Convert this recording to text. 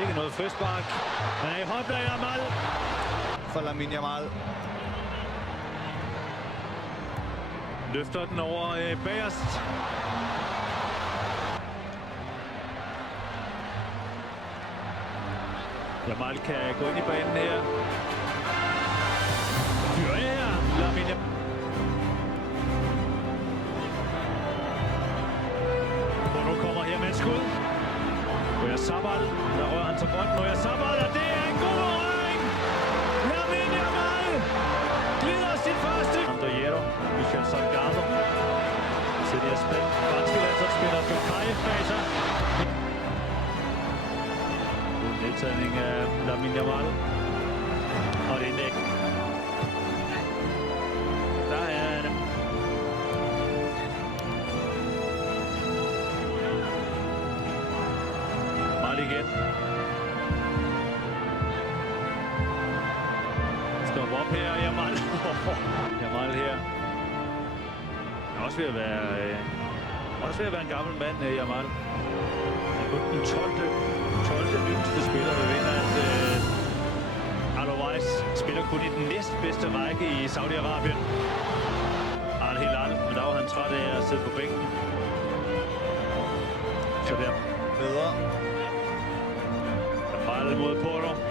Ikke noget frispark. Men i hånden af Yamal. For Lamine Yamal. Løfter den over bagerst. Yamal kan gå ind i banen her. Fyrer her. Lamine. Bono kommer her med et skud. Oyarzabal, der rører han til bolden. Oyarzabal, og det er en god røring! Lamine Yamal glider sit første. Andriero, Michel Salgado. Celia Spænd, franske landsholdsspiller for Kaje-faser. God nedtagning af Lamine Yamal. Og det er næk. Der er det. Igen. Stop op her, Yamal. Yamal her. Også ved at være en gammel mand, Yamal. Han er kun den 12. yngste spiller, der vinder, at Al-Owais spiller kun i den næstbedste række i Saudi-Arabien. Al-Hilal, men der var han træt af at sidde på bænken. Så der. Bedre. Fejl mod Porto.